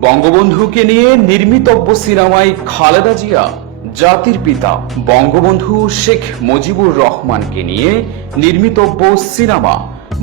বঙ্গবন্ধুকে নিয়ে নির্মিতব্য সিনেমায় খালেদা জিয়া, জাতির পিতা বঙ্গবন্ধু শেখ মুজিবুর রহমানকে নিয়ে নির্মিতব্য সিনেমা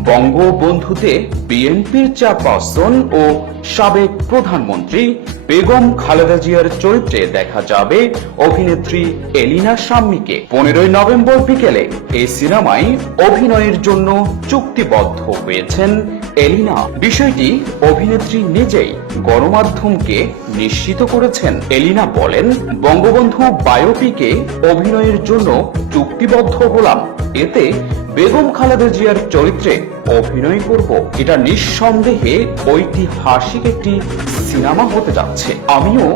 বঙ্গবন্ধুতে বিএনপির চেয়ারপারসন ও সাবেক প্রধানমন্ত্রী বেগম খালেদা জিয়ার চরিত্রে দেখা যাবে অভিনেত্রী এলিনা সাম্মিকে পনেরোই নভেম্বর বিকেলে এই সিনেমায় অভিনয়ের জন্য চুক্তিবদ্ধ হয়েছেন এলিনা। বিষয়টি অভিনেত্রী নিজেই গণমাধ্যমকে নিশ্চিত করেছেন। এলিনা বলেন, বঙ্গবন্ধু বায়োপিকে অভিনয়ের জন্য চুক্তিবদ্ধ হলাম। এতে বেগম খালেদা জিয়ার চরিত্রে অভিনয় করব। এটা নিঃসন্দেহে ঐতিহাসিক একটি সিনেমা হতে যাচ্ছে। আমিও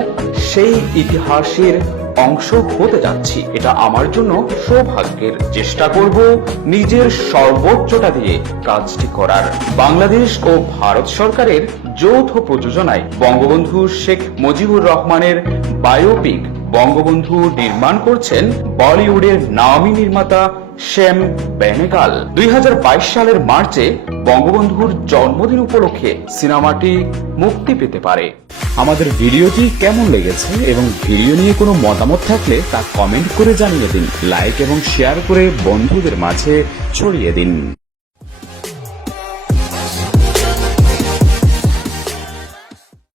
সেই ইতিহাসের অংশ হতে যাচ্ছি। এটা আমার জন্য সৌভাগ্যের চেষ্টা করব নিজের সর্বোচ্চটা দিয়ে কাজটি করার। বাংলাদেশ ও ভারত সরকারের যৌথ প্রযোজনায় বঙ্গবন্ধু শেখ মুজিবুর রহমানের বায়োপিক বঙ্গবন্ধু নির্মাণ করছেন বলিউডের নামী নির্মাতা শ্যাম বেনেগাল। দুই সালের মার্চে বঙ্গবন্ধুর জন্মদিন উপলক্ষে সিনেমাটি মুক্তি পেতে পারে। আমাদের ভিডিওটি কেমন লেগেছে এবং ভিডিও নিয়ে কোনো মতামত থাকলে তা কমেন্ট করে জানিয়ে দিন। লাইক এবং শেয়ার করে বন্ধুদের মাঝে ছড়িয়ে দিন।